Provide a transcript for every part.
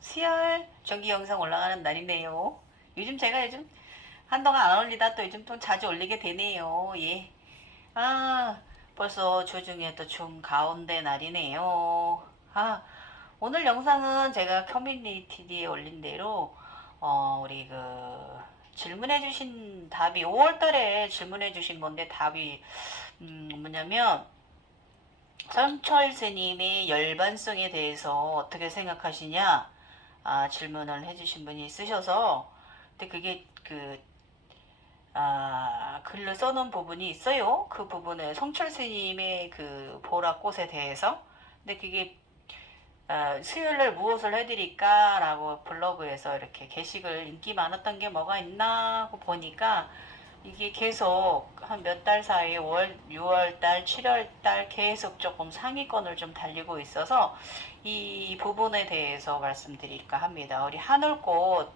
수요일 정기 영상 올라가는 날이네요. 요즘 한동안 안 올리다 또 요즘 또 자주 올리게 되네요. 예. 아, 벌써 주중에 또 중가운데 날이네요. 아, 오늘 영상은 제가 커뮤니티에 올린 대로, 우리 질문해주신 답이 5월달에 질문해주신 건데 답이, 뭐냐면, 선철 스님의 열반성에 대해서 어떻게 생각하시냐? 질문을 해주신 분이 있으셔서, 근데 그게 글을 써놓은 부분이 있어요. 그 부분에 성철 스님의 그 보라꽃에 대해서. 근데 그게 수요일날 무엇을 해드릴까? 라고 블로그에서 이렇게 게시글 인기 많았던 게 뭐가 있나 하고 보니까 이게 계속 한 몇 달 사이에 5월, 6월달, 7월달 계속 조금 상위권을 좀 달리고 있어서 이 부분에 대해서 말씀드릴까 합니다. 우리 하늘꽃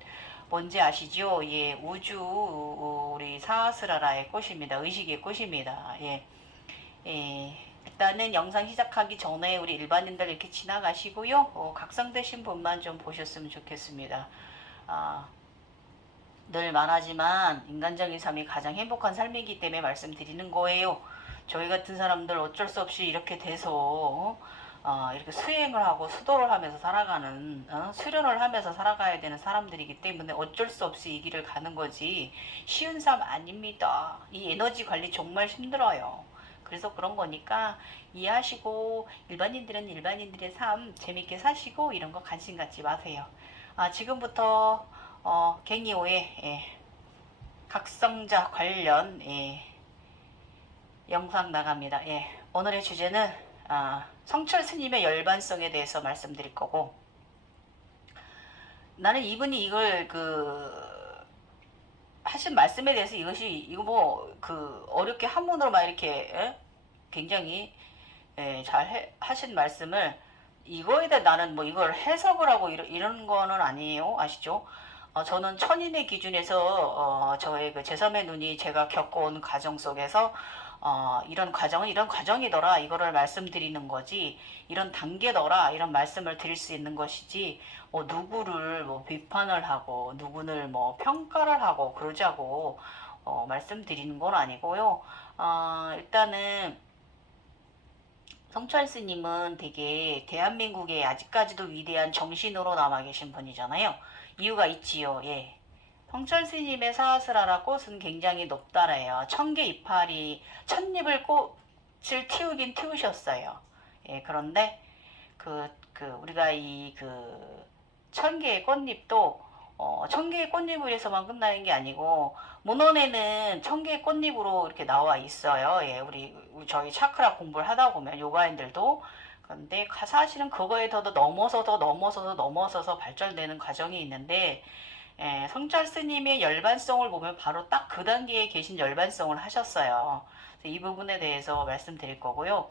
뭔지 아시죠? 예, 우주 우리 사스라라의 꽃입니다. 의식의 꽃입니다. 예, 예. 일단은 영상 시작하기 전에 우리 일반인들 이렇게 지나가시고요. 각성되신 분만 좀 보셨으면 좋겠습니다. 아, 늘 말하지만 인간적인 삶이 가장 행복한 삶이기 때문에 말씀드리는 거예요. 저희 같은 사람들 어쩔 수 없이 이렇게 돼서 이렇게 수행을 하고 수도를 하면서 살아가는 수련을 하면서 살아가야 되는 사람들이기 때문에 어쩔 수 없이 이 길을 가는 거지 쉬운 삶 아닙니다. 이 에너지 관리 정말 힘들어요. 그래서 그런 거니까 이해하시고 일반인들은 일반인들의 삶 재밌게 사시고 이런 거 관심 갖지 마세요. 지금부터 갱이오의 각성자 관련 영상 나갑니다. 오늘의 주제는 성철 스님의 열반성에 대해서 말씀드릴 거고, 나는 이분이 이걸 하신 말씀에 대해서 이거 뭐 어렵게 한문으로 막 이렇게 굉장히 하신 말씀을 이거에 대해 나는 뭐 이걸 해석을 하고 이런 거는 아니에요. 아시죠? 저는 천인의 기준에서 저의 그 제3의 눈이 제가 겪어온 과정 속에서 이런 과정은 이런 과정이더라 이거를 말씀드리는 거지 이런 단계더라 이런 말씀을 드릴 수 있는 것이지 누구를 뭐 비판을 하고 누구를 뭐 평가를 하고 그러자고 말씀드리는 건 아니고요. 일단은 성철 스님은 되게 대한민국의 아직까지도 위대한 정신으로 남아 계신 분이잖아요. 이유가 있지요. 예. 성철 스님의 사스라라 꽃은 굉장히 높다래요. 천개 이파리, 찻잎을 꽃을 틔우긴 틔우셨어요. 예, 그런데 우리가 천 개의 꽃잎도 천 개의 꽃잎을 해서만 끝나는 게 아니고 문헌에는 천 개의 꽃잎으로 이렇게 나와 있어요. 예, 저희 차크라 공부를 하다 보면 요가인들도 그런데 사실은 그거에 더 넘어서서 발전되는 과정이 있는데 성철 스님의 열반성을 보면 바로 딱 그 단계에 계신 열반성을 하셨어요. 이 부분에 대해서 말씀드릴 거고요.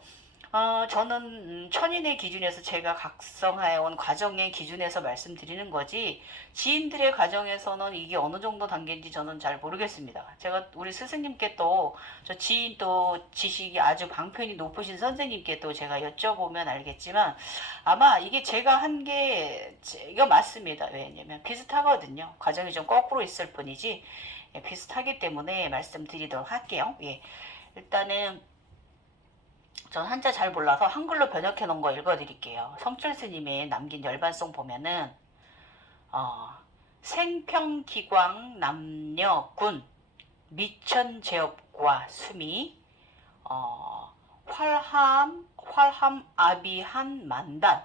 저는 천인의 기준에서 제가 각성해온 과정의 기준에서 말씀드리는 거지 지인들의 과정에서는 이게 어느 정도 단계인지 저는 잘 모르겠습니다. 제가 우리 스승님께 또 저 지인 또 지식이 아주 방편이 높으신 선생님께 또 제가 여쭤보면 알겠지만 아마 이게 제가 한 게 이거 맞습니다. 왜냐면 비슷하거든요. 과정이 좀 거꾸로 있을 뿐이지 비슷하기 때문에 말씀드리도록 할게요. 예. 일단은 전 한자 잘 몰라서 한글로 번역해 놓은 거 읽어드릴게요. 성철 스님의 남긴 열반송 보면은 어, 생평기광 남녀군 미천제업과 수미 활함 아비한 만단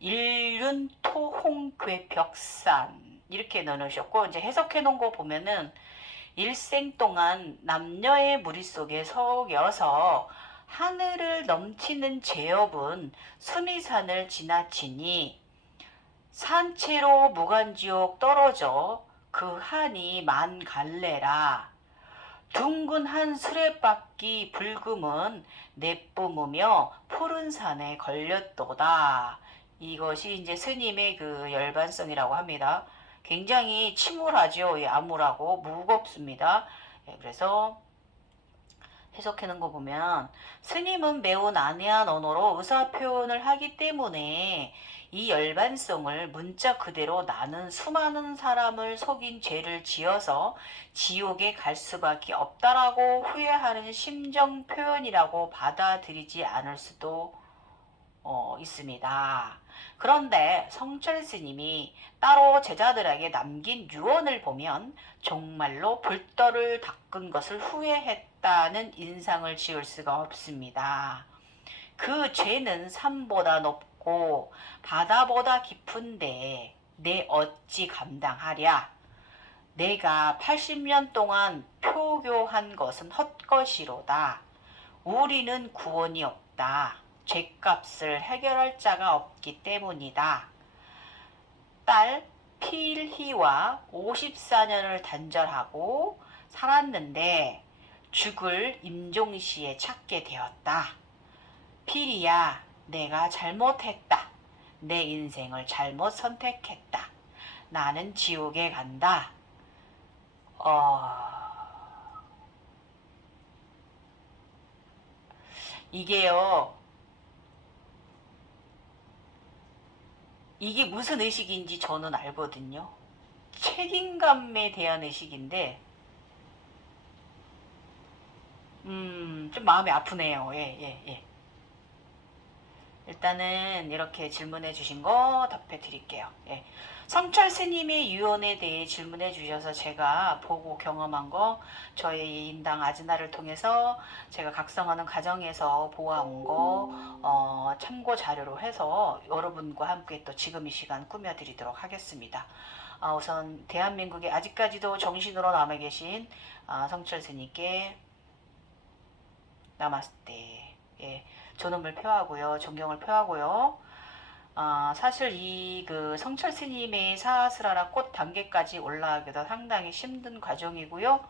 일륜토홍괴벽산 이렇게 넣으셨고 이제 해석해 놓은 거 보면은 일생 동안 남녀의 무리 속에 속여서 하늘을 넘치는 제업은 수미산을 지나치니 산채로 무간지옥 떨어져 그 한이 만 갈래라. 둥근 한 수레바퀴 불금은 내뿜으며 푸른 산에 걸렸도다. 이것이 이제 스님의 그 열반성이라고 합니다. 굉장히 침울하죠. 암울하고 무겁습니다. 그래서 해석하는 거 보면 스님은 매우 난해한 언어로 의사 표현을 하기 때문에 이 열반성을 문자 그대로 나는 수많은 사람을 속인 죄를 지어서 지옥에 갈 수밖에 없다라고 후회하는 심정 표현이라고 받아들이지 않을 수도 있습니다. 그런데 성철 스님이 따로 제자들에게 남긴 유언을 보면 정말로 불떨을 닦은 것을 후회했다는 인상을 지을 수가 없습니다. 그 죄는 산보다 높고 바다보다 깊은데 내 어찌 감당하랴. 내가 80년 동안 표교한 것은 헛것이로다. 우리는 구원이 없다. 죄값을 해결할 자가 없기 때문이다. 딸 필희와 54년을 단절하고 살았는데 죽을 임종시에 찾게 되었다. 필희야, 내가 잘못했다. 내 인생을 잘못 선택했다. 나는 지옥에 간다. 이게요, 이게 무슨 의식인지 저는 알거든요. 책임감에 대한 의식인데, 좀 마음이 아프네요. 예. 일단은 이렇게 질문해 주신 거 답해 드릴게요. 예. 성철 스님의 유언에 대해 질문해 주셔서 제가 보고 경험한 거 저희 인당 아즈나를 통해서 제가 각성하는 과정에서 보아온 거 참고 자료로 해서 여러분과 함께 또 지금 이 시간 꾸며드리도록 하겠습니다. 우선 대한민국에 아직까지도 정신으로 남아 계신 성철 스님께 나마스테. 예. 존엄을 표하고요. 존경을 표하고요. 사실 이 그 성철 스님의 사스라라 꽃 단계까지 올라가기도 상당히 힘든 과정이고요.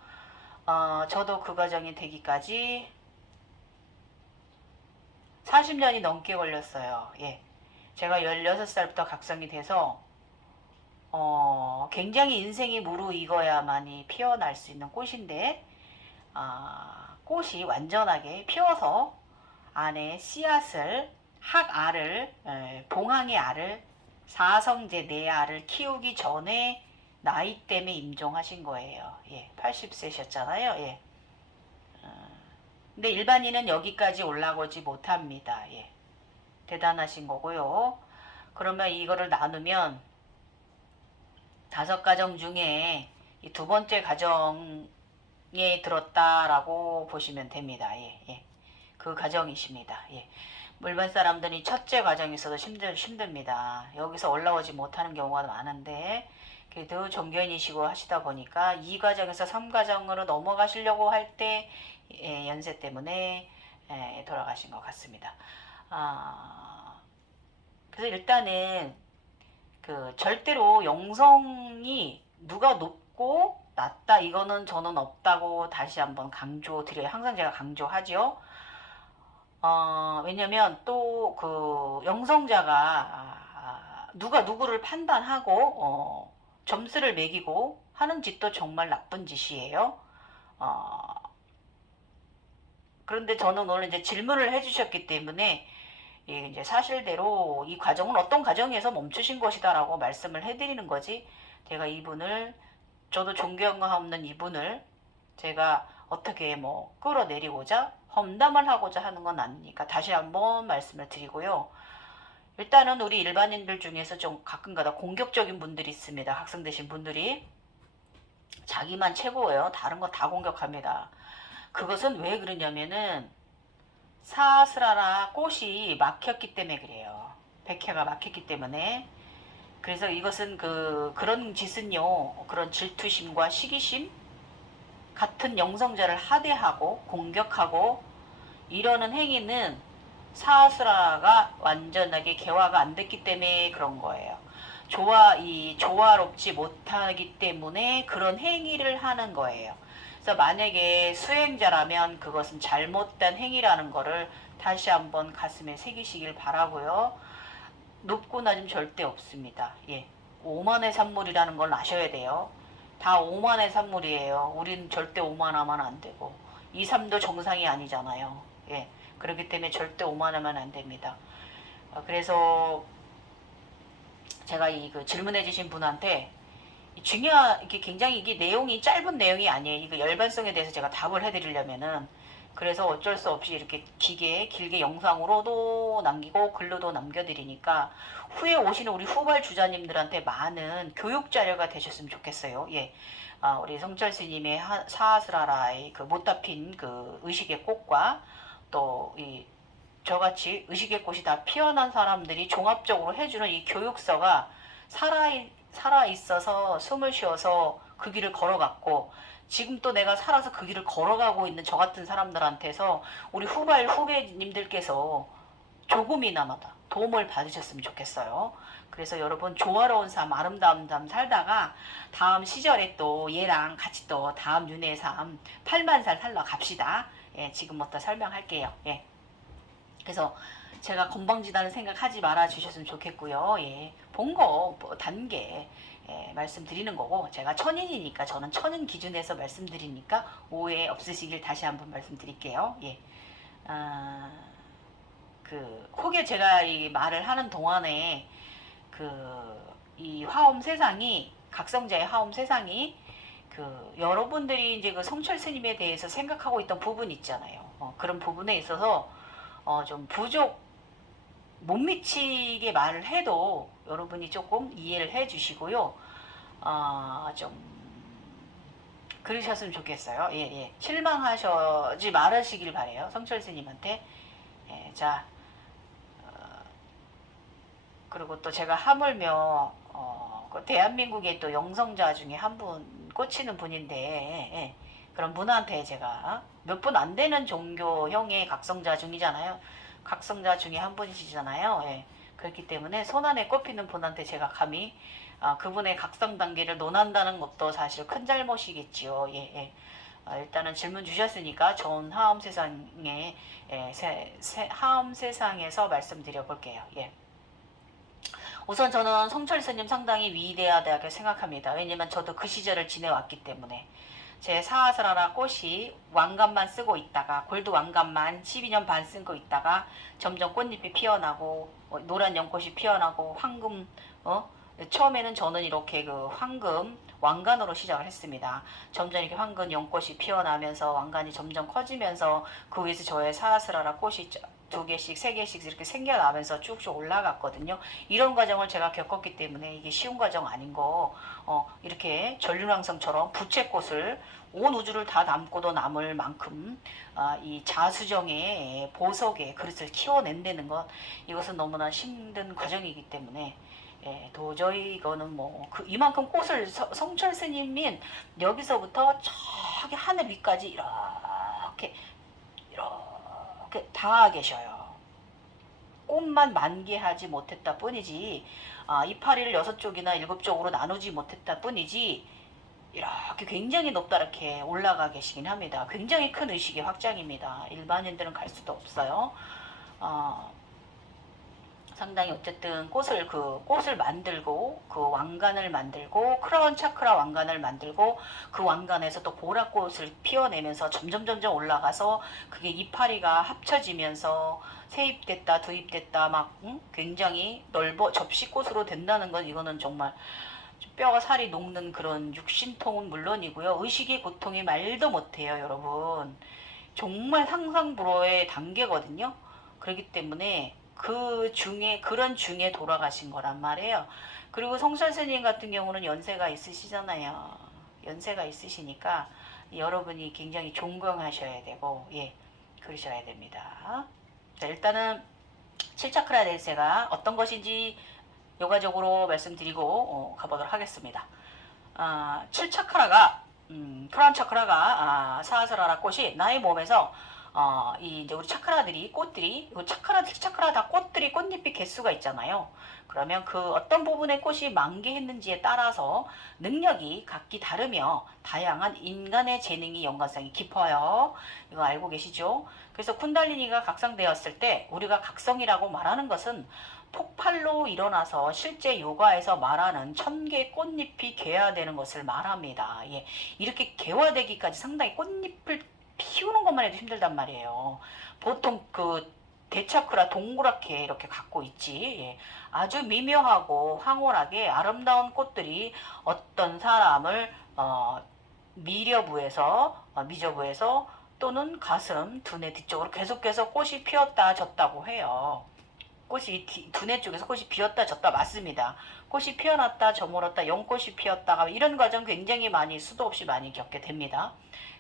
저도 그 과정이 되기까지 40년이 넘게 걸렸어요. 예. 제가 16살부터 각성이 돼서 굉장히 인생이 무르익어야만이 피어날 수 있는 꽃인데 꽃이 완전하게 피어서 안에 씨앗을 학알을 봉황의 알을 사성제 내 알을 키우기 전에 나이 때문에 임종하신 거예요. 예, 80세셨잖아요. 예. 근데 일반인은 여기까지 올라오지 못합니다. 예. 대단하신 거고요. 그러면 이거를 나누면 5가정 중에 이 두 번째 가정에 들었다라고 보시면 됩니다. 예. 그 과정이십니다. 예. 일반 사람들이 첫째 과정에서도 힘듭니다. 여기서 올라오지 못하는 경우가 많은데 그래도 종견이시고 하시다 보니까 2과정에서 3과정으로 넘어가시려고 할 때 연세 때문에 돌아가신 것 같습니다. 그래서 일단은 그 절대로 영성이 누가 높고 낮다 이거는 저는 없다고 다시 한번 강조드려요. 항상 제가 강조하죠. 왜냐면 또 그 영성자가 누가 누구를 판단하고 점수를 매기고 하는 짓도 정말 나쁜 짓이에요. 그런데 저는 오늘 이제 질문을 해주셨기 때문에 이제 사실대로 이 과정은 어떤 과정에서 멈추신 것이다라고 말씀을 해드리는 거지. 제가 이분을 저도 존경하는 이분을 제가 어떻게 뭐 끌어내리고자 험담을 하고자 하는 건 아니니까 다시 한번 말씀을 드리고요. 일단은 우리 일반인들 중에서 좀 가끔가다 공격적인 분들이 있습니다. 학생되신 분들이 자기만 최고예요. 다른 거 다 공격합니다. 그것은 왜 그러냐면은 사스라라 꽃이 막혔기 때문에 그래요. 백회가 막혔기 때문에. 그래서 이것은 그런 짓은요, 그런 질투심과 시기심 같은 영성자를 하대하고 공격하고 이러는 행위는 사스라가 완전하게 개화가 안 됐기 때문에 그런 거예요. 조화롭지 못하기 때문에 그런 행위를 하는 거예요. 그래서 만약에 수행자라면 그것은 잘못된 행위라는 거를 다시 한번 가슴에 새기시길 바라고요. 높고 낮음 절대 없습니다. 예. 오만의 산물이라는 걸 아셔야 돼요. 다 오만의 산물이에요. 우린 절대 오만하면 안 되고 2, 3도 정상이 아니잖아요. 예. 그렇기 때문에 절대 오만하면 안 됩니다. 그래서 제가 이 그 질문해 주신 분한테 이게 굉장히 이게 내용이 짧은 내용이 아니에요. 이거 열반성에 대해서 제가 답을 해드리려면은 그래서 어쩔 수 없이 이렇게 길게 영상으로도 남기고 글로도 남겨드리니까 후에 오시는 우리 후발 주자님들한테 많은 교육 자료가 되셨으면 좋겠어요. 예. 우리 성철 스님의 사하스라라의 그 못다핀 그 의식의 꽃과 또 이 저같이 의식의 꽃이 다 피어난 사람들이 종합적으로 해주는 이 교육서가 살아 있어서 숨을 쉬어서 그 길을 걸어갔고 지금 또 내가 살아서 그 길을 걸어가고 있는 저 같은 사람들한테서 우리 후배님들께서 조금이나마 도움을 받으셨으면 좋겠어요. 그래서 여러분 조화로운 삶, 아름다운 삶 살다가 다음 시절에 또 얘랑 같이 또 다음 윤회의 삶 8만 살 살러 갑시다. 예, 지금부터 설명할게요. 예. 그래서 제가 건방지다는 생각하지 말아 주셨으면 좋겠고요. 예, 본거 뭐 단계 예, 말씀드리는 거고 제가 천인이니까 저는 천인 기준에서 말씀드리니까 오해 없으시길 다시 한번 말씀드릴게요. 예, 혹에 제가 이 말을 하는 동안에 이 화엄 세상이 각성자의 화엄 세상이 여러분들이 이제 그 성철 스님에 대해서 생각하고 있던 부분 있잖아요. 그런 부분에 있어서 좀 못 미치게 말을 해도 여러분이 조금 이해를 해 주시고요. 좀 그러셨으면 좋겠어요. 예, 예. 실망하지 말으시길 바래요. 성철 스님한테. 예, 자, 그리고 또 제가 하물며 그 대한민국의 또 영성자 중에 한 분 꽂히는 분인데 예, 그런 분한테 제가 몇 분 안 되는 종교형의 각성자 중이잖아요. 각성자 중에 한 분이시잖아요. 예. 그렇기 때문에 손안에 꼽히는 분한테 제가 감히 그분의 각성 단계를 논한다는 것도 사실 큰 잘못이겠지요. 예, 예. 일단은 질문 주셨으니까 좋은 하엄 세상에 하엄 세상에서 말씀드려 볼게요. 예. 우선 저는 성철 스님 상당히 위대하다고 생각합니다. 왜냐면 저도 그 시절을 지내왔기 때문에 제 사하스라라 꽃이 왕관만 쓰고 있다가 골드 왕관만 12년 반 쓰고 있다가 점점 꽃잎이 피어나고 노란 연꽃이 피어나고 황금 처음에는 저는 이렇게 그 황금 왕관으로 시작을 했습니다. 점점 이렇게 황금 연꽃이 피어나면서 왕관이 점점 커지면서 그 위에서 저의 사하스라라 꽃이 2개씩 3개씩 이렇게 생겨나면서 쭉쭉 올라갔거든요. 이런 과정을 제가 겪었기 때문에 이게 쉬운 과정 아닌 거 이렇게 전륜왕성처럼 부채꽃을 온 우주를 다 담고도 남을 만큼 이 자수정의 보석의 그릇을 키워낸다는 것 이것은 너무나 힘든 과정이기 때문에 예, 도저히 이거는 이만큼 꽃을 성철 스님인 여기서부터 저기 하늘 위까지 이렇게 다 계셔요. 꽃만 만개하지 못했다 뿐이지 이파리를 6쪽이나 7쪽으로 나누지 못했다 뿐이지 이렇게 굉장히 높다랗게 올라가 계시긴 합니다. 굉장히 큰 의식의 확장입니다. 일반인들은 갈 수도 없어요. 상당히 어쨌든 꽃을 만들고 그 왕관을 만들고 크라운 차크라 왕관을 만들고 그 왕관에서 또 보라꽃을 피워내면서 점점 올라가서 그게 이파리가 합쳐지면서 세입됐다 두입됐다 막 굉장히 접시꽃으로 된다는 건 이거는 정말 뼈가 살이 녹는 그런 육신통은 물론이고요. 의식의 고통이 말도 못해요, 여러분. 정말 상상불허의 단계거든요. 그렇기 때문에 그런 중에 돌아가신 거란 말이에요. 그리고 성철 스님 같은 경우는 연세가 있으시잖아요. 연세가 있으시니까 여러분이 굉장히 존경하셔야 되고, 예, 그러셔야 됩니다. 자, 일단은 7차크라에 대해서 제가 어떤 것인지 요가적으로 말씀드리고 가보도록 하겠습니다. 7차크라가, 크라운 차크라가, 사하스라라 꽃이 나의 몸에서 이제 우리 차크라들이 꽃들이 차크라 다 꽃잎이 개수가 있잖아요. 그러면 그 어떤 부분의 꽃이 만개했는지에 따라서 능력이 각기 다르며 다양한 인간의 재능이 연관성이 깊어요. 이거 알고 계시죠? 그래서 쿤달리니가 각성되었을 때 우리가 각성이라고 말하는 것은 폭발로 일어나서 실제 요가에서 말하는 1000개의 꽃잎이 개화되는 것을 말합니다. 예, 이렇게 개화되기까지 상당히 꽃잎을 피우는 것만 해도 힘들단 말이에요. 보통 대차크라 동그랗게 이렇게 갖고 있지. 예. 아주 미묘하고 황홀하게 아름다운 꽃들이 어떤 사람을 미저부에서 또는 가슴, 두뇌 뒤쪽으로 계속해서 꽃이 피었다 졌다고 해요. 꽃이 두뇌 쪽에서 꽃이 피었다 졌다 맞습니다. 꽃이 피어났다 저물었다 연꽃이 피었다가 이런 과정 굉장히 많이 수도 없이 많이 겪게 됩니다.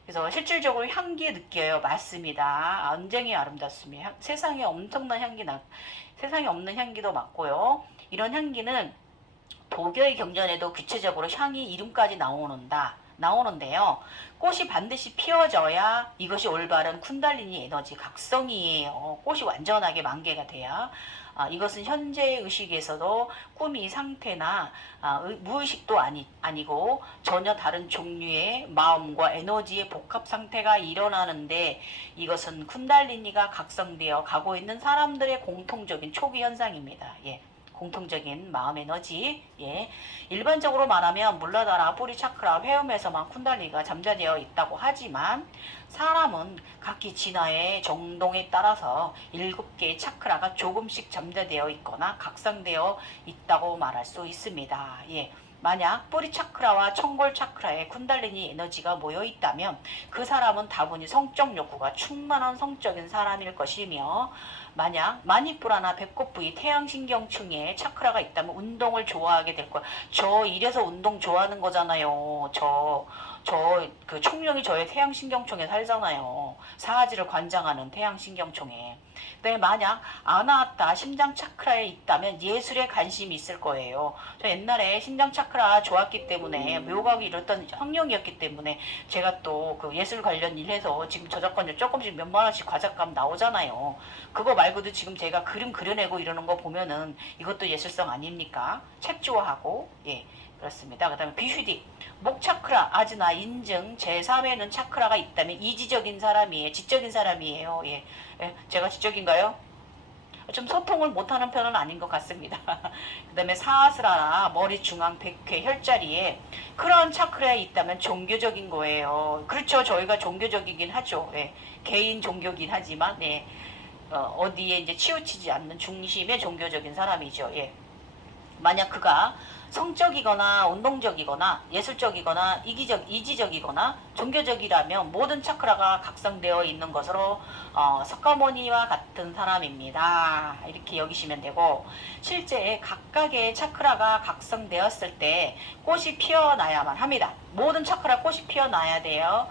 그래서 실질적으로 향기 느껴요. 맞습니다. 굉장히 아름답습니다. 세상에 엄청난 세상에 없는 향기도 맞고요. 이런 향기는 도교의 경전에도 구체적으로 향이 이름까지 나오는데요. 꽃이 반드시 피어져야 이것이 올바른 쿤달리니 에너지 각성이에요. 꽃이 완전하게 만개가 돼야. 이것은 현재 의식에서도 꿈이 상태나 무의식도 아니고 전혀 다른 종류의 마음과 에너지의 복합 상태가 일어나는데 이것은 쿤달리니가 각성되어 가고 있는 사람들의 공통적인 초기 현상입니다. 예. 공통적인 마음 에너지. 예. 일반적으로 말하면 물라다라, 뿌리 차크라, 회음에서만 쿤달리가 잠자되어 있다고 하지만 사람은 각기 진화의 정동에 따라서 7개의 차크라가 조금씩 잠자되어 있거나 각성되어 있다고 말할 수 있습니다. 예. 만약 뿌리 차크라와 청골 차크라에 쿤달리니 에너지가 모여 있다면 그 사람은 다분히 성적 욕구가 충만한 성적인 사람일 것이며 만약 마니뿌라나 배꼽 부위 태양신경층에 차크라가 있다면 운동을 좋아하게 될 거야. 저 이래서 운동 좋아하는 거잖아요. 그 총령이 저의 태양신경총에 살잖아요. 사하지를 관장하는 태양신경총에. 네, 만약 아나하타 심장 차크라에 있다면 예술에 관심이 있을 거예요. 저 옛날에 심장 차크라 좋았기 때문에 묘각이 이랬던 학령이었기 때문에 제가 또 그 예술 관련 일해서 지금 저작권료 조금씩 몇만 원씩 과작감 나오잖아요. 그거 말고도 지금 제가 그림 그려내고 이러는 거 보면은 이것도 예술성 아닙니까? 책 좋아하고. 예. 그렇습니다. 그 다음에 비슈디, 목 차크라, 아즈나, 인증, 제3에는 차크라가 있다면 이지적인 사람이에요. 지적인 사람이에요. 예. 예. 제가 지적인가요? 좀 소통을 못하는 편은 아닌 것 같습니다. 그 다음에 사하스라나 머리 중앙 백회 혈자리에 그런 차크라에 있다면 종교적인 거예요. 그렇죠. 저희가 종교적이긴 하죠. 예. 개인 종교긴 하지만 예. 어디에 이제 치우치지 않는 중심의 종교적인 사람이죠. 예. 만약 그가 성적이거나 운동적이거나 예술적이거나 이지적이거나 종교적이라면 모든 차크라가 각성되어 있는 것으로 석가모니와 같은 사람입니다. 이렇게 여기시면 되고 실제 각각의 차크라가 각성되었을 때 꽃이 피어나야만 합니다. 모든 차크라 꽃이 피어나야 돼요.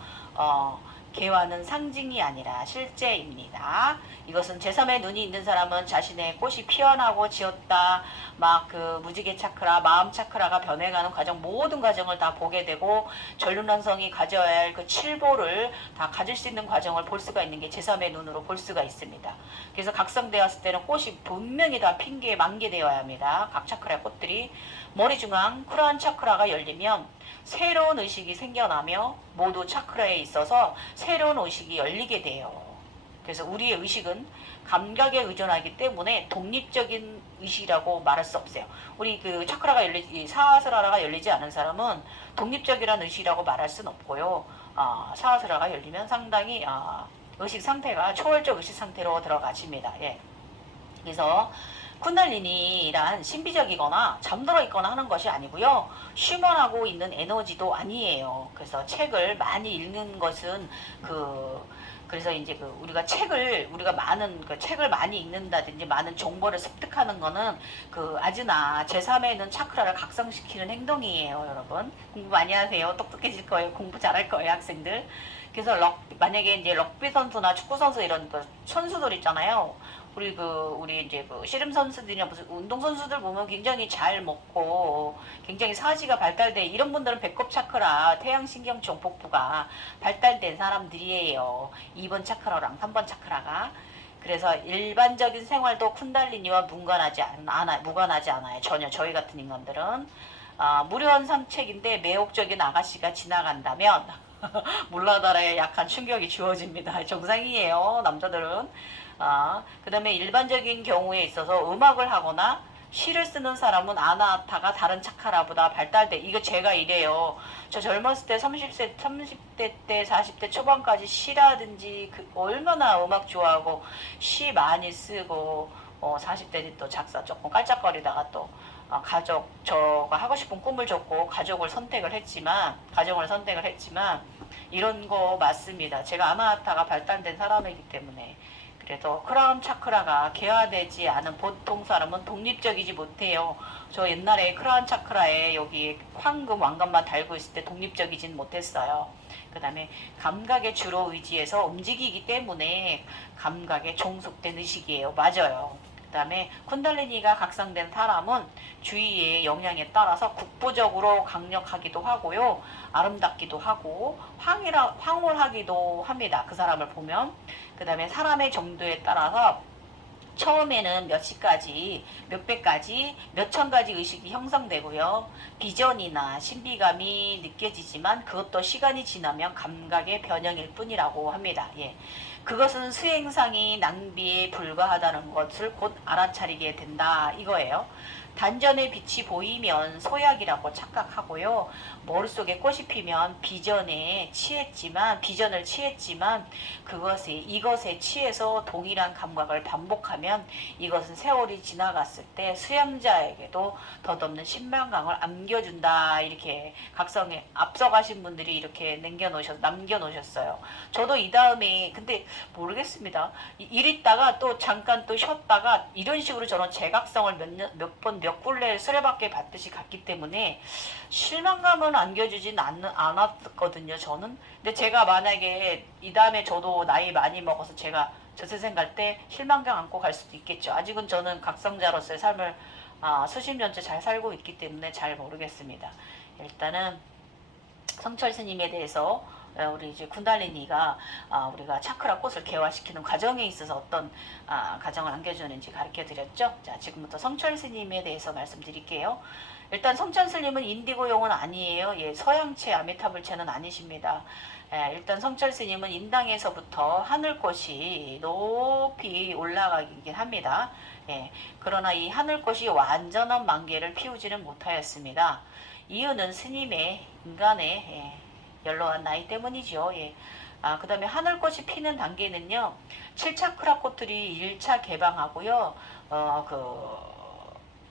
개화는 상징이 아니라 실제입니다. 이것은 제3의 눈이 있는 사람은 자신의 꽃이 피어나고 지었다. 막 그 무지개 차크라, 마음 차크라가 변해가는 과정, 모든 과정을 다 보게 되고 전륜환성이 가져야 할 그 7보를 다 가질 수 있는 과정을 볼 수가 있는 게 제3의 눈으로 볼 수가 있습니다. 그래서 각성되었을 때는 꽃이 분명히 다 핑계에 만개되어야 합니다. 각 차크라의 꽃들이. 머리 중앙 쿠란 차크라가 열리면 새로운 의식이 생겨나며 모두 차크라에 있어서 새로운 의식이 열리게 돼요. 그래서 우리의 의식은 감각에 의존하기 때문에 독립적인 의식이라고 말할 수 없어요. 우리 그 차크라가 사하스라가 열리지 않은 사람은 독립적이라는 의식이라고 말할 수는 없고요. 사하스라가 열리면 상당히 의식 상태가 초월적 의식 상태로 들어가집니다. 예. 그래서 쿤달리니란 신비적이거나 잠들어 있거나 하는 것이 아니고요. 쉬먼하고 있는 에너지도 아니에요. 그래서 책을 많이 읽는 것은 그래서 이제 우리가 많은 책을 많이 읽는다든지 많은 정보를 습득하는 거는 아즈나 제3에는 차크라를 각성시키는 행동이에요, 여러분. 공부 많이 하세요. 똑똑해질 거예요. 공부 잘할 거예요, 학생들. 그래서 만약에 이제 럭비 선수나 축구 선수 이런 선수들 있잖아요. 우리 이제 씨름 선수들이나 무슨 운동 선수들 보면 굉장히 잘 먹고 굉장히 사지가 발달돼 이런 분들은 배꼽 차크라 태양신경총 복부가 발달된 사람들이에요. 2번 차크라랑 3번 차크라가. 그래서 일반적인 생활도 쿤달리니와 무관하지 않아요. 전혀 저희 같은 인간들은 무료한 산책인데 매혹적인 아가씨가 지나간다면 물라다라에 약한 충격이 주어집니다. 정상이에요. 남자들은. 그 다음에 일반적인 경우에 있어서 음악을 하거나 시를 쓰는 사람은 아나타가 다른 차크라보다 발달돼. 이거 제가 이래요. 저 젊었을 때 30대 때 40대 초반까지 시라든지 얼마나 음악 좋아하고 시 많이 쓰고 40대 또 작사 조금 깔짝거리다가 또 가족 저가 하고 싶은 꿈을 줬고 가족을 선택을 했지만 이런 거 맞습니다. 제가 아나타가 발달된 사람이기 때문에. 그래서 크라운 차크라가 개화되지 않은 보통 사람은 독립적이지 못해요. 저 옛날에 크라운 차크라에 여기 황금 왕관만 달고 있을 때 독립적이진 못했어요. 그 다음에 감각에 주로 의지해서 움직이기 때문에 감각에 종속된 의식이에요. 맞아요. 그 다음에 쿤달리니가 각성된 사람은 주위의 영향에 따라서 국부적으로 강력하기도 하고요. 아름답기도 하고 황홀하기도 합니다. 그 사람을 보면. 그 다음에 사람의 정도에 따라서 처음에는 몇 시까지, 몇 배까지, 몇 천 가지 의식이 형성되고요. 비전이나 신비감이 느껴지지만 그것도 시간이 지나면 감각의 변형일 뿐이라고 합니다. 예. 그것은 수행상이 낭비에 불과하다는 것을 곧 알아차리게 된다 이거예요. 단전의 빛이 보이면 소약이라고 착각하고요. 머릿속에 꽃이 피면 비전을 취했지만 이것에 취해서 동일한 감각을 반복하면 이것은 세월이 지나갔을 때 수양자에게도 덧없는 신명강을 안겨준다. 이렇게 각성에 앞서가신 분들이 이렇게 남겨놓으셨어요. 저도 이 다음에 근데 모르겠습니다. 이랬다가 또 잠깐 또 쉬었다가 이런 식으로 저는 재각성을 몇 굴레 수레바퀴 받듯이 갔기 때문에 실망감은 안겨주진 않았거든요. 저는. 근데 제가 만약에 이 다음에 저도 나이 많이 먹어서 제가 저세상 갈 때 실망감 안고 갈 수도 있겠죠. 아직은 저는 각성자로서의 삶을 수십 년째 잘 살고 있기 때문에 잘 모르겠습니다. 일단은 성철 스님에 대해서 우리 이제 쿤달리니가 우리가 차크라 꽃을 개화시키는 과정에 있어서 어떤 과정을 안겨주는지 가르쳐 드렸죠. 자, 지금부터 성철 스님에 대해서 말씀드릴게요. 일단 성철 스님은 인디고용은 아니에요. 예, 서양체 아미타불체는 아니십니다. 일단 성철 스님은 인당에서부터 하늘꽃이 높이 올라가긴 합니다. 예, 그러나 이 하늘꽃이 완전한 만개를 피우지는 못하였습니다. 이유는 스님의 인간의 연로한 나이 때문이죠. 예. 그 다음에 하늘꽃이 피는 단계는요, 7차크라 꽃들이 1차 개방하고요,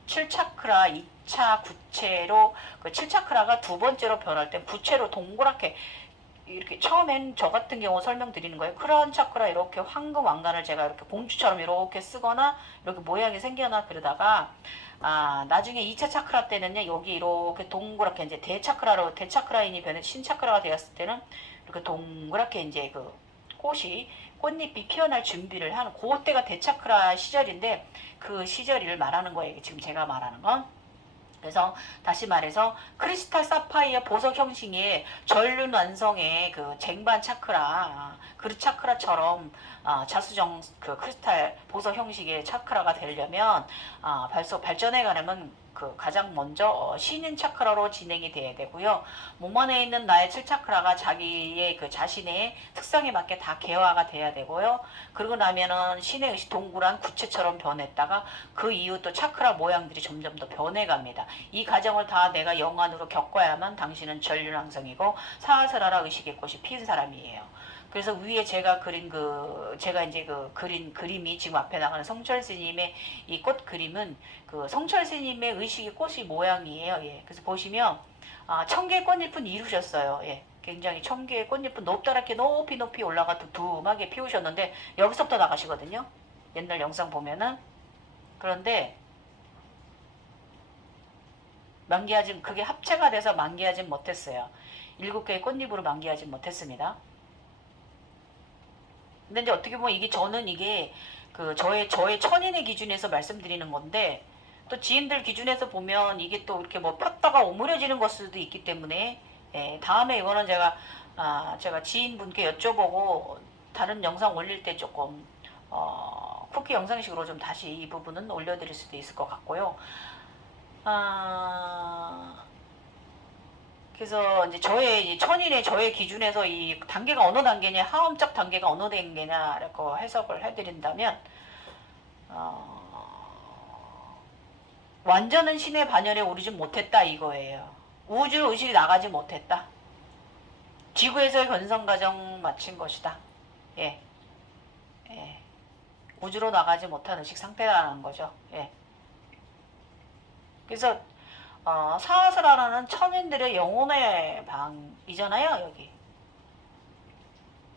7차크라 2차 구체로, 그 7차크라가 두 번째로 변할 때 구체로 동그랗게, 이렇게 처음엔 저 같은 경우 설명드리는 거예요. 크라운 차크라 이렇게 황금 왕관을 제가 이렇게 공주처럼 이렇게 쓰거나, 이렇게 모양이 생겨나 그러다가, 나중에 2차 차크라 때는요, 여기 이렇게 동그랗게 이제 대차크라인이 변해 신차크라가 되었을 때는 이렇게 동그랗게 이제 그 꽃잎이 피어날 준비를 하는, 그때가 대차크라 시절인데, 그 시절을 말하는 거예요. 지금 제가 말하는 건. 그래서 다시 말해서 크리스탈 사파이어 보석 형식의 전륜 완성의 그 쟁반 차크라, 그릇 차크라처럼 자수정 그 크리스탈 보석 형식의 차크라가 되려면 발전해 가려면 그 가장 먼저 신인 차크라로 진행이 돼야 되고요. 몸 안에 있는 나의 7차크라가 자기의 그 자신의 특성에 맞게 다 개화가 돼야 되고요. 그러고 나면은 신의 의식 동그란 구체처럼 변했다가 그 이후 또 차크라 모양들이 점점 더 변해갑니다. 이 과정을 다 내가 영안으로 겪어야만 당신은 전륜왕성이고 사하스라라 의식의 꽃이 피은 사람이에요. 그래서 위에 제가 그린 제가 이제 그린 그림이 지금 앞에 나가는 성철 스님의 이 꽃 그림은 그 성철 스님의 의식의 꽃이 모양이에요. 예. 그래서 보시면 1000개의 꽃잎은 이루셨어요. 예. 굉장히 1000개의 꽃잎은 높다랗게 높이 올라가 두툼하게 피우셨는데 여기서부터 나가시거든요. 옛날 영상 보면은. 그런데 그게 합체가 돼서 만개하지 못했어요. 7개의 꽃잎으로 만개하지 못했습니다. 근데 이제 어떻게 보면 저는 이게 저의 천인의 기준에서 말씀드리는 건데, 또 지인들 기준에서 보면 이게 또 이렇게 뭐 폈다가 오므려지는 것 수도 있기 때문에, 다음에 이거는 제가 지인분께 여쭤보고 다른 영상 올릴 때 조금 쿠키 영상식으로 좀 다시 이 부분은 올려드릴 수도 있을 것 같고요. 그래서 이제 저의 기준에서 이 단계가 어느 단계냐, 하음적 단계가 어느 단계냐라고 해석을 해드린다면, 완전한 신의 반열에 오르지 못했다 이거예요. 우주로 의식이 나가지 못했다. 지구에서의 건성 과정 마친 것이다. 예. 예. 우주로 나가지 못한 의식 상태라는 거죠. 예. 그래서 사하스라라는 천인들의 영혼의 방이잖아요, 여기.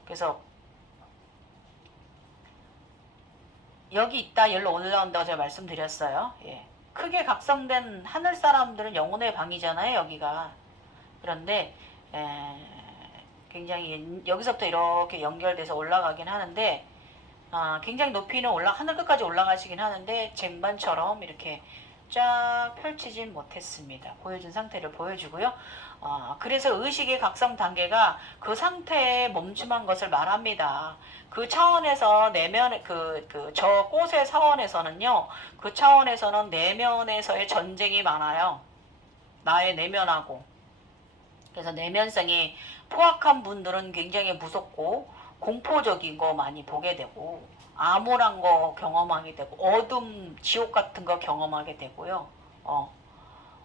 그래서 여기 있다, 열로 올라온다고 제가 말씀드렸어요. 예. 크게 각성된 하늘 사람들은 영혼의 방이잖아요, 여기가. 그런데 굉장히 여기서부터 이렇게 연결돼서 올라가긴 하는데 굉장히 높이는 하늘 끝까지 올라가시긴 하는데 쟁반처럼 이렇게 쫙 펼치진 못했습니다. 보여준 상태를 보여주고요. 그래서 의식의 각성 단계가 그 상태에 멈춤한 것을 말합니다. 그 차원에서 내면 저 꽃의 차원에서는요. 그 차원에서는 내면에서의 전쟁이 많아요. 나의 내면하고. 그래서 내면성이 포악한 분들은 굉장히 무섭고 공포적인 거 많이 보게 되고 암울한 거 경험하게 되고 어둠 지옥 같은 거 경험하게 되고요.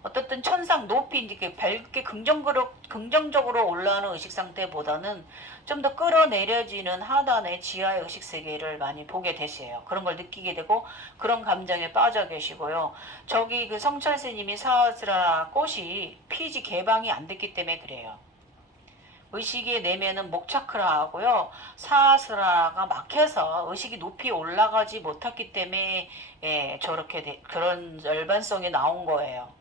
어떻든 천상 높이 이렇게 밝게 긍정적으로 올라오는 의식 상태보다는 좀 더 끌어내려지는 하단의 지하의 의식 세계를 많이 보게 되세요. 그런 걸 느끼게 되고 그런 감정에 빠져 계시고요. 저기 그 성철 스님이 사스라 꽃이 피지 개방이 안 됐기 때문에 그래요. 의식의 내면은 목차크라하고요. 사스라가 막혀서 의식이 높이 올라가지 못했기 때문에 저렇게 그런 열반성이 나온 거예요.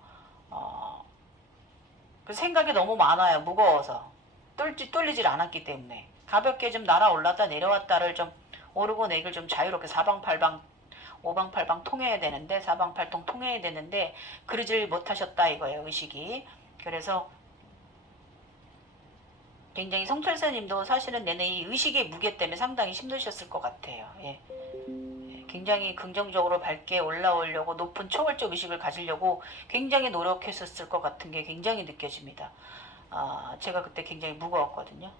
그 생각이 너무 많아요. 무거워서. 뚫리질 않았기 때문에. 가볍게 좀 날아올랐다 내려왔다를 좀 오르고 내길 좀 자유롭게 사방팔방 오방팔방 통해야 되는데 사방팔통 통해야 되는데 그러질 못하셨다 이거예요. 의식이. 그래서 굉장히 성철사님도 사실은 내내 이 의식의 무게 때문에 상당히 힘드셨을 것 같아요. 예. 굉장히 긍정적으로 밝게 올라오려고 높은 초월적 의식을 가지려고 굉장히 노력했었을 것 같은 게 굉장히 느껴집니다. 제가 그때 굉장히 무거웠거든요.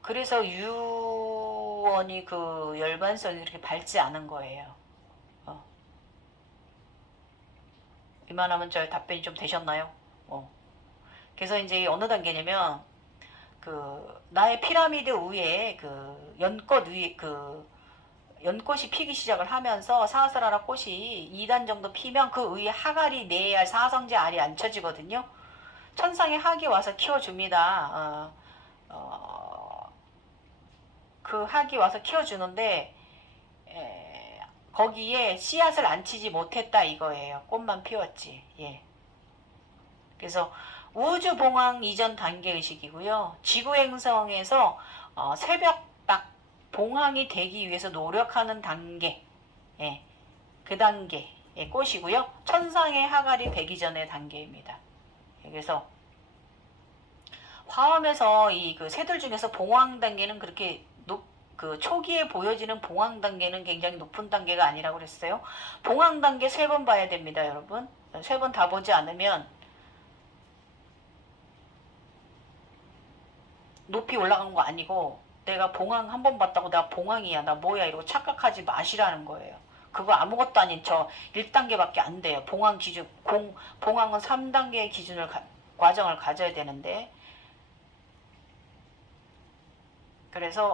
그래서 유언이 그 열반성이 그렇게 밝지 않은 거예요. 이만하면 저 답변이 좀 되셨나요? 그래서 이제 어느 단계냐면 나의 피라미드 위에 연꽃 위에 연꽃이 피기 시작을 하면서 사스라라 꽃이 2단 정도 피면 그 위에 하갈이 4알 사성제 알이 앉혀지거든요. 천상의 학이 와서 키워줍니다. 그 학이 와서 키워주는데 거기에 씨앗을 안 치지 못했다 이거예요. 꽃만 피웠지. 예. 그래서 우주봉황 이전 단계 의식이고요. 지구행성에서 새벽 딱 봉황이 되기 위해서 노력하는 단계, 예, 그 단계의 꽃이고요. 천상의 하갈이 되기 전의 단계입니다. 그래서 화엄에서 그 새들 중에서 봉황 단계는 그렇게 초기에 보여지는 봉황 단계는 굉장히 높은 단계가 아니라고 그랬어요. 봉황 단계 3번 봐야 됩니다, 여러분. 3번 다 보지 않으면 높이 올라간 거 아니고 내가 봉황 한 번 봤다고 내가 봉황이야 나 뭐야 이러고 착각하지 마시라는 거예요. 그거 아무것도 아닌 저 1단계밖에 안 돼요. 봉황 기준 봉황은 3단계의 과정을 가져야 되는데 그래서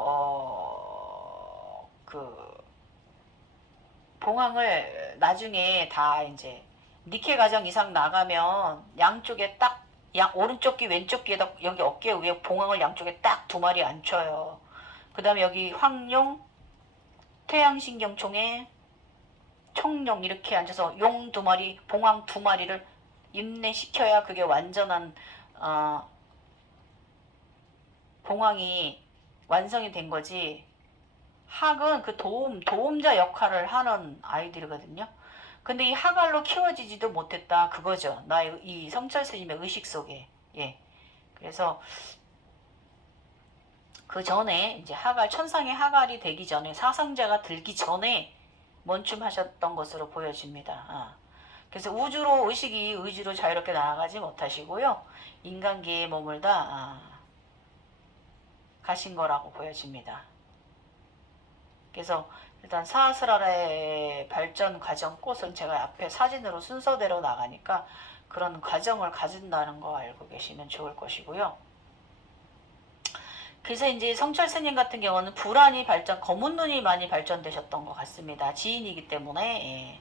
봉황을 나중에 다 이제 니케 과정 이상 나가면 양쪽에 딱 오른쪽 귀 왼쪽 귀에다 여기 어깨 위에 봉황을 양쪽에 딱 2마리 앉혀요. 그 다음에 여기 황룡 태양신경총에 청룡 이렇게 앉아서 용 2마리 봉황 2마리를 임내시켜야 그게 완전한 봉황이 완성이 된 거지. 학은 그 도움자 역할을 하는 아이들이거든요. 근데 이 하갈로 키워지지도 못했다 그거죠. 이 성철 스님의 의식 속에. 예. 그래서 그 전에 이제 천상의 하갈이 되기 전에 사상자가 들기 전에 멈춤하셨던 것으로 보여집니다. 그래서 의식으로 자유롭게 나아가지 못하시고요. 인간계에 머물다 가신 거라고 보여집니다. 그래서 일단 사스랄의 발전 과정 꽃은 제가 앞에 사진으로 순서대로 나가니까 그런 과정을 가진다는 거 알고 계시면 좋을 것이고요. 그래서 이제 성철 스님 같은 경우는 불안이 발전, 검은 눈이 많이 발전되셨던 것 같습니다. 지인이기 때문에. 예.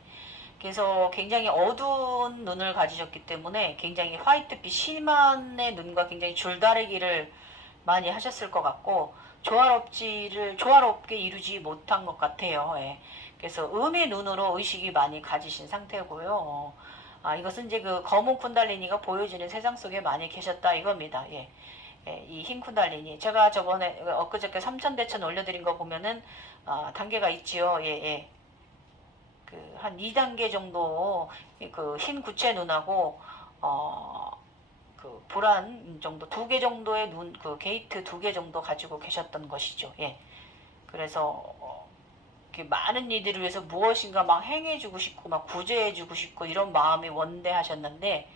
그래서 굉장히 어두운 눈을 가지셨기 때문에 굉장히 화이트빛 심한의 눈과 굉장히 줄다리기를 많이 하셨을 것 같고 조화롭게 이루지 못한 것 같아요. 예. 그래서 음의 눈으로 의식이 많이 가지신 상태고요. 이것은 이제 그 검은 쿤달리니가 보여지는 세상 속에 많이 계셨다 이겁니다. 예. 예, 이 흰 쿤달리니 제가 저번에 엊그저께 삼천대천 올려드린 거 보면은 단계가 있지요. 예, 예. 그 한 2단계 정도 그 흰 구체 눈하고 그 보란 정도 2개 정도의 눈 그 게이트 2개 정도 가지고 계셨던 것이죠. 예. 그래서 많은 이들을 위해서 무엇인가 막 행해주고 싶고 막 구제해주고 싶고 이런 마음이 원대하셨는데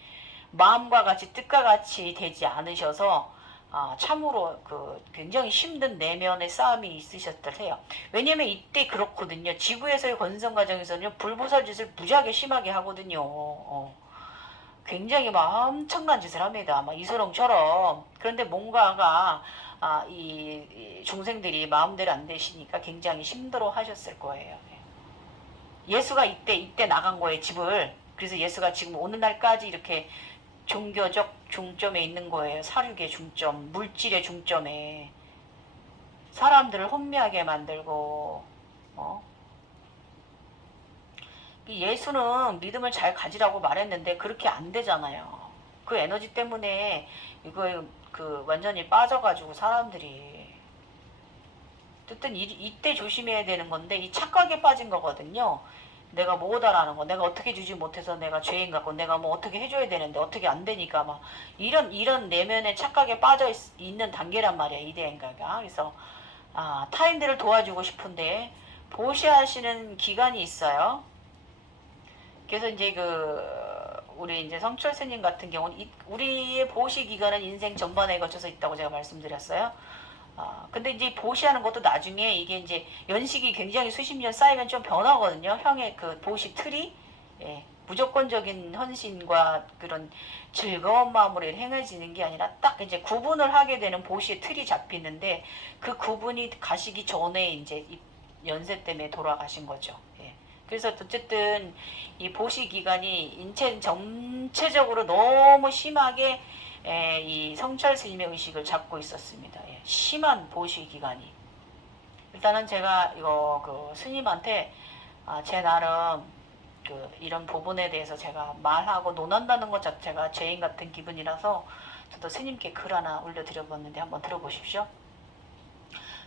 마음과 같이 뜻과 같이 되지 않으셔서 참으로 그 굉장히 힘든 내면의 싸움이 있으셨더래요. 왜냐면 이때 그렇거든요. 지구에서의 건성 과정에서는 불보살 짓을 무지하게 심하게 하거든요. 굉장히 막 엄청난 짓을 합니다. 막 이소룡처럼. 그런데 뭔가가 이 중생들이 마음대로 안 되시니까 굉장히 힘들어 하셨을 거예요. 예수가 이때 나간 거예요, 집을. 그래서 예수가 지금 오늘날까지 이렇게 종교적 중점에 있는 거예요. 사륙의 중점, 물질의 중점에. 사람들을 혼미하게 만들고, 예수는 믿음을 잘 가지라고 말했는데 그렇게 안 되잖아요. 그 에너지 때문에 이거 그 완전히 빠져가지고 사람들이 어쨌든 이때 조심해야 되는 건데 이 착각에 빠진 거거든요. 내가 뭐다라는 거, 내가 어떻게 주지 못해서 내가 죄인 같고 내가 뭐 어떻게 해줘야 되는데 어떻게 안 되니까 막 이런 내면의 착각에 빠져 있는 단계란 말이야 이대인가가. 그래서 타인들을 도와주고 싶은데 보시하시는 기간이 있어요. 그래서 이제 우리 이제 성철 스님 같은 경우는 우리의 보시 기간은 인생 전반에 걸쳐서 있다고 제가 말씀드렸어요. 근데 이제 보시하는 것도 나중에 이게 이제 연식이 굉장히 수십 년 쌓이면 좀 변하거든요. 형의 그 보시 틀이. 예, 무조건적인 헌신과 그런 즐거운 마음으로 행해지는 게 아니라 딱 이제 구분을 하게 되는 보시의 틀이 잡히는데 그 구분이 가시기 전에 이제 연세 때문에 돌아가신 거죠. 예. 그래서 어쨌든 이 보시 기간이 인체 전체적으로 너무 심하게 이 성철 스님의 의식을 잡고 있었습니다. 예. 심한 보시 기간이. 일단은 제가 이거 그 스님한테 제 나름 이런 부분에 대해서 제가 말하고 논한다는 것 자체가 죄인 같은 기분이라서 저도 스님께 글 하나 올려드려봤는데 한번 들어보십시오.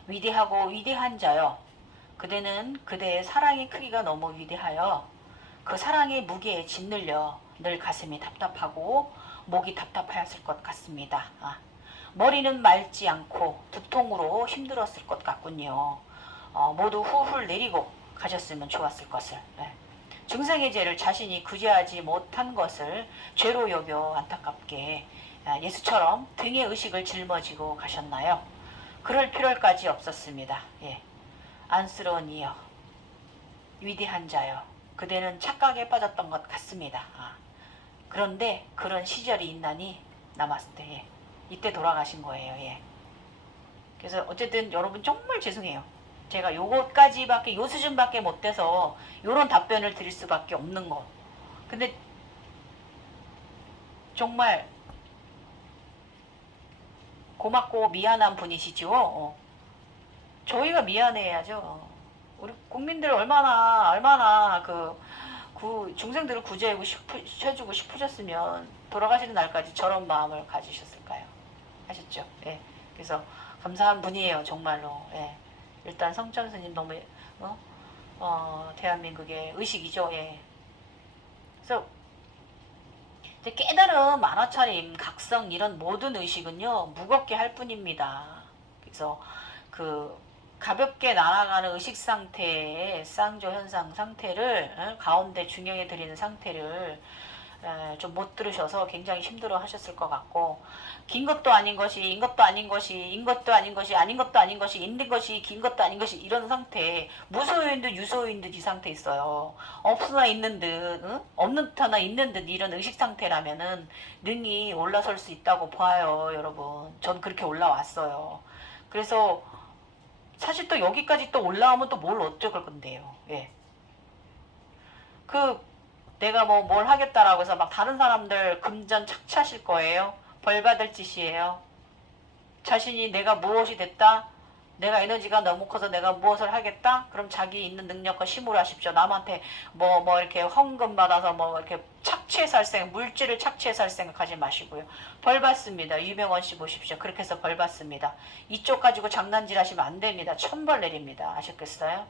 위대하고 위대한 자여, 그대는 그대의 사랑의 크기가 너무 위대하여 그 사랑의 무게에 짓눌려 늘 가슴이 답답하고 목이 답답하였을 것 같습니다. 머리는 맑지 않고 두통으로 힘들었을 것 같군요. 모두 훌훌 내리고 가셨으면 좋았을 것을. 네. 중생의 죄를 자신이 구제하지 못한 것을 죄로 여겨 안타깝게 예수처럼 등의 의식을 짊어지고 가셨나요? 그럴 필요까지 없었습니다. 예. 안쓰러운 이여, 위대한 자여, 그대는 착각에 빠졌던 것 같습니다. 그런데 그런 시절이 있나니 남았을 때 이때 돌아가신 거예요. 예. 그래서 어쨌든 여러분 정말 죄송해요. 제가 요거까지밖에 요 수준밖에 못 돼서 요런 답변을 드릴 수밖에 없는 거. 근데 정말 고맙고 미안한 분이시죠. 저희가 미안해야죠. 우리 국민들 얼마나 중생들을 구제하고 해주고 싶으셨으면 돌아가시는 날까지 저런 마음을 가지셨을까요? 하셨죠. 예. 그래서 감사한 분이에요, 정말로. 예. 일단 성철 스님 너무 대한민국의 의식이죠. 예. 그래서 이제 깨달음, 만화차림, 각성 이런 모든 의식은요 무겁게 할 뿐입니다. 그래서 가볍게 날아가는 의식 상태의 쌍조 현상 상태를 가운데 중형해 드리는 상태를 좀 못 들으셔서 굉장히 힘들어 하셨을 것 같고, 긴 것도 아닌 것이, 인 것도 아닌 것이, 인 것도 아닌 것이, 아닌 것도 아닌 것이, 있는 것이, 긴 것도 아닌 것이, 이런 상태, 무소유인 듯 유소유인 듯 이 상태 있어요. 없으나 있는 듯, 응? 없는 듯 하나 있는 듯 이런 의식 상태라면은 능히 올라설 수 있다고 봐요, 여러분. 전 그렇게 올라왔어요. 그래서 사실 또 여기까지 또 올라오면 또 뭘 어쩔 건데요. 예. 그 내가 뭐 뭘 하겠다라고 해서 막 다른 사람들 금전 착취하실 거예요. 벌 받을 짓이에요. 자신이 내가 무엇이 됐다? 내가 에너지가 너무 커서 내가 무엇을 하겠다? 그럼 자기 있는 능력과 힘으로 하십시오. 남한테 뭐 이렇게 헌금 받아서 뭐 이렇게 착취해서 할 생각, 물질을 착취해서 할 생각하지 마시고요. 벌 받습니다. 유명원 씨 보십시오. 그렇게 해서 벌 받습니다. 이쪽 가지고 장난질 하시면 안 됩니다. 천벌 내립니다. 아셨겠어요?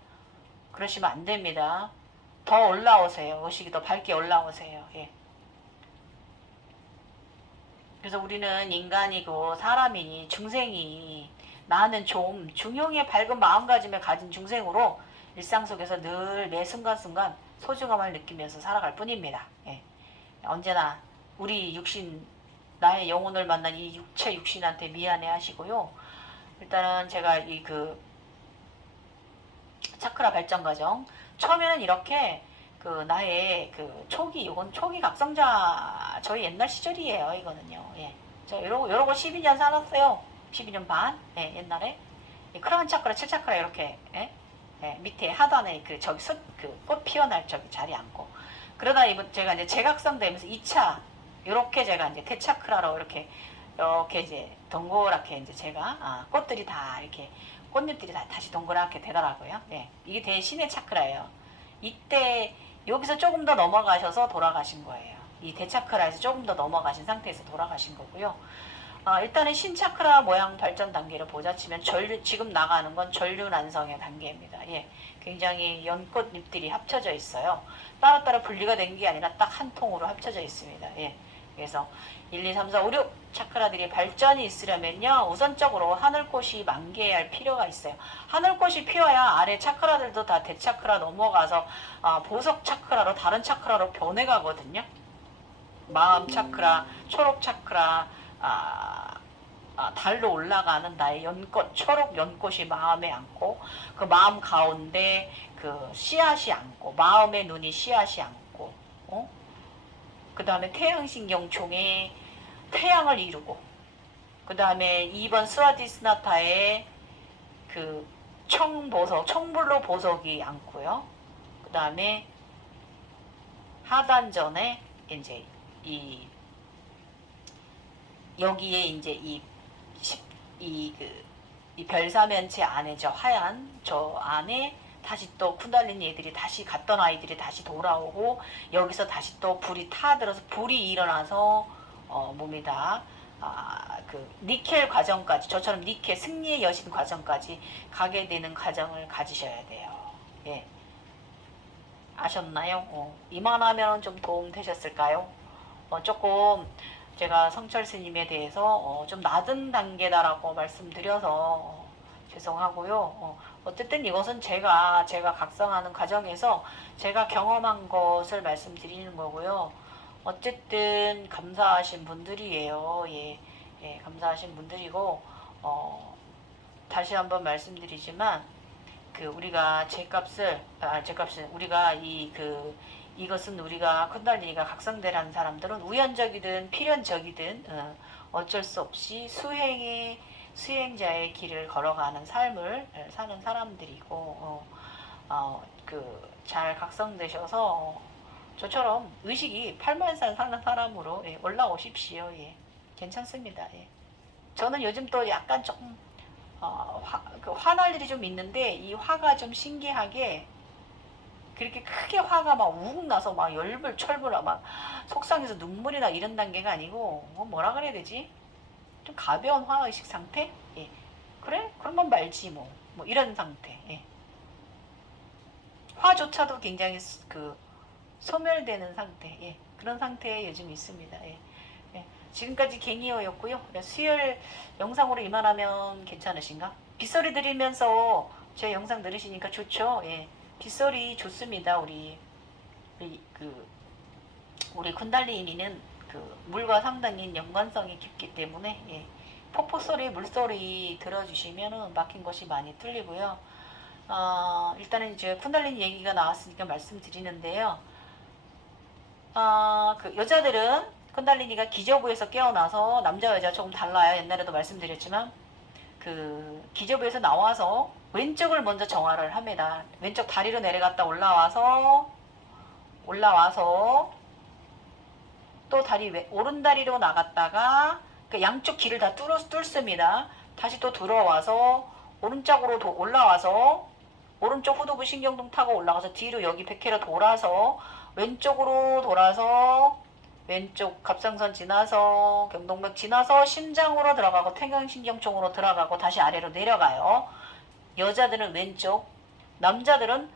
그러시면 안 됩니다. 더 올라오세요. 의식이 더 밝게 올라오세요. 예. 그래서 우리는 인간이고 사람이니 중생이 나는 좀 중용의 밝은 마음가짐을 가진 중생으로 일상 속에서 늘 매 순간순간 소중함을 느끼면서 살아갈 뿐입니다. 예. 언제나 우리 육신 나의 영혼을 만난 이 육체 육신한테 미안해 하시고요. 일단은 제가 이 그 차크라 발전 과정 처음에는 이렇게 그 나의 그 초기 이건 초기 각성자 저희 옛날 시절이에요. 이거는요. 예. 저 요러고 12년 살았어요. 12년 반. 예, 옛날에. 예, 크라운 차크라 7차크라 이렇게 예? 예, 밑에 하단에 그 저기 그꽃 피어날 저기 자리 앉고 그러다 이번 제가 이제 재각성되면서 2차 요렇게 제가 이제 대차크라로 이렇게 이제 동그랗게 이제 제가 꽃들이 다 이렇게 꽃잎들이 다 다시 동그랗게 되더라고요. 네, 이게 대신의 차크라예요. 이때 여기서 조금 더 넘어가셔서 돌아가신 거예요. 이 대차크라에서 조금 더 넘어가신 상태에서 돌아가신 거고요. 일단은 신차크라 모양 발전 단계를 보자 치면 지금 나가는 건 전류난성의 단계입니다. 예, 굉장히 연꽃잎들이 합쳐져 있어요. 따로따로 분리가 된 게 아니라 딱 한 통으로 합쳐져 있습니다. 예, 그래서 1, 2, 3, 4, 5, 6 차크라들이 발전이 있으려면요. 우선적으로 하늘꽃이 만개할 필요가 있어요. 하늘꽃이 피어야 아래 차크라들도 다 대차크라 넘어가서 보석 차크라로 다른 차크라로 변해가거든요. 마음 차크라, 초록 차크라, 달로 올라가는 나의 연꽃, 초록 연꽃이 마음에 앉고 그 마음 가운데 그 씨앗이 앉고 마음의 눈이 씨앗이 앉고 그 다음에 태양신경 총에 태양을 이루고 그 다음에 2번 스와디스나타에 그 청보석, 청불로 보석이 앉고요. 그 다음에 하단전에 이제 여기에 이제 이 별사면체 안에 저 하얀 저 안에 다시 또 쿤달리니 애들이 다시 갔던 아이들이 다시 돌아오고 여기서 다시 또 불이 타들어서 불이 일어나서 몸이 다 그 니켈 과정까지 저처럼 니켈 승리의 여신 과정까지 가게 되는 과정을 가지셔야 돼요. 예. 아셨나요? 이만하면 좀 도움 되셨을까요? 조금 제가 성철 스님에 대해서 좀 낮은 단계다라고 말씀드려서 죄송하고요. 어쨌든 이것은 제가 각성하는 과정에서 제가 경험한 것을 말씀드리는 거고요. 어쨌든 감사하신 분들이에요. 예, 예, 감사하신 분들이고 다시 한번 말씀드리지만 그 우리가 제값을 우리가 이것은 우리가 쿤달리니가 각성되라는 사람들은 우연적이든 필연적이든 어쩔 수 없이 수행자의 길을 걸어가는 삶을 사는 사람들이고 그 잘 각성되셔서 저처럼 의식이 8만살 사는 사람으로 올라오십시오. 예. 괜찮습니다. 예. 저는 요즘 또 약간 조금 화날 일이 좀 있는데 이 화가 좀 신기하게 그렇게 크게 화가 막 우웅 나서 막 열불 철불 막 속상해서 눈물이 나 이런 단계가 아니고 뭐라 그래야 되지? 좀 가벼운 화의식 상태? 예. 그래? 그러면 말지 뭐 이런 상태. 예. 화조차도 굉장히 소멸되는 상태. 예. 그런 상태에 요즘 있습니다. 예. 예. 지금까지 갱이어였고요. 수요일 영상으로 이만하면 괜찮으신가? 빗소리 들으면서 제 영상 들으시니까 좋죠? 예. 빗소리 좋습니다. 우리 그 우리 쿤달리니는 그 물과 상당히 연관성이 깊기 때문에 예. 폭포 소리, 물소리 들어주시면은 막힌 것이 많이 뚫리고요. 일단은 이제 쿤달리니 얘기가 나왔으니까 말씀드리는데요. 그 여자들은 쿤달리니가 기저부에서 깨어나서 남자 여자 조금 달라요. 옛날에도 말씀드렸지만 그 기저부에서 나와서 왼쪽을 먼저 정화를 합니다. 왼쪽 다리로 내려갔다 올라와서 또 오른 다리로 나갔다가 그 양쪽 길을 다 뚫습니다. 다시 또 들어와서 오른쪽으로 올라와서 오른쪽 후두부 신경통 타고 올라가서 뒤로 여기 백회로 돌아서 왼쪽으로 돌아서 왼쪽 갑상선 지나서 경동맥 지나서 심장으로 들어가고 퇴행신경총으로 들어가고 다시 아래로 내려가요. 여자들은 왼쪽, 남자들은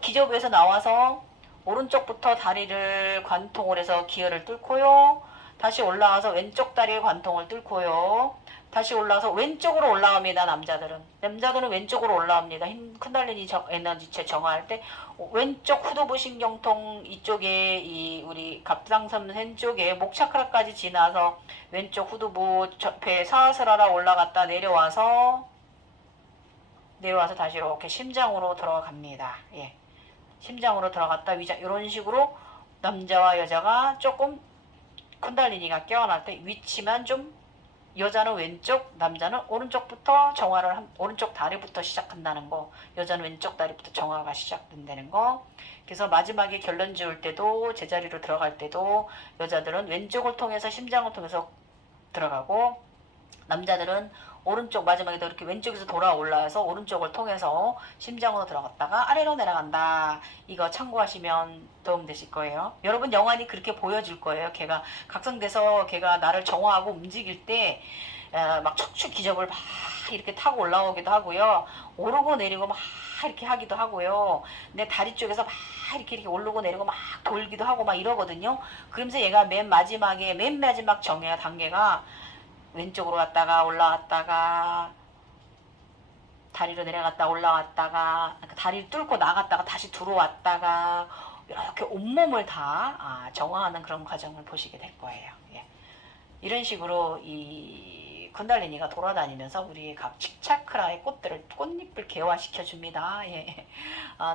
기저부에서 나와서 오른쪽부터 다리를 관통을 해서 기혈을 뚫고요. 다시 올라와서 왼쪽 다리를 관통을 뚫고요. 다시 올라와서 왼쪽으로 올라옵니다. 남자들은 왼쪽으로 올라옵니다. 쿤달리니 에너지체 정화할 때 왼쪽 후두부 신경통 이쪽에 우리 갑상선 왼쪽에 목차크라까지 지나서 왼쪽 후두부 배 사슬하라 올라갔다 내려와서 다시 이렇게 심장으로 들어갑니다. 예. 심장으로 들어갔다 위장 이런 식으로 남자와 여자가 조금 쿤달리니가 깨어날 때 위치만 좀 여자는 왼쪽, 남자는 오른쪽부터 정화를 오른쪽 다리부터 시작한다는 거. 여자는 왼쪽 다리부터 정화가 시작된다는 거. 그래서 마지막에 결론 지을 때도 제자리로 들어갈 때도 여자들은 왼쪽을 통해서 심장을 통해서 들어가고 남자들은 오른쪽 마지막에도 이렇게 왼쪽에서 올라와서 오른쪽을 통해서 심장으로 들어갔다가 아래로 내려간다. 이거 참고하시면 도움되실 거예요. 여러분 영안이 그렇게 보여줄 거예요. 걔가 각성돼서 걔가 나를 정화하고 움직일 때 막 척추 기접을 막 이렇게 타고 올라오기도 하고요. 오르고 내리고 막 이렇게 하기도 하고요. 내 다리 쪽에서 막 이렇게 오르고 내리고 막 돌기도 하고 막 이러거든요. 그러면서 얘가 맨 마지막 정해 단계가 왼쪽으로 갔다가 올라왔다가 다리로 내려갔다 올라왔다가 다리를 뚫고 나갔다가 다시 들어왔다가 이렇게 온몸을 다 정화하는 그런 과정을 보시게 될 거예요. 예. 이런 식으로 이 쿤달리니가 돌아다니면서 우리 각 칙차크라의 꽃잎을 개화시켜 줍니다. 예.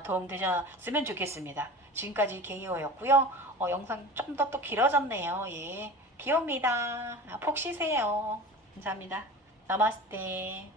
도움 되셨으면 좋겠습니다. 지금까지 게이오였고요. 영상 좀 더 또 길어졌네요. 예. 귀여웁니다. 푹 쉬세요. 감사합니다. 나마스테.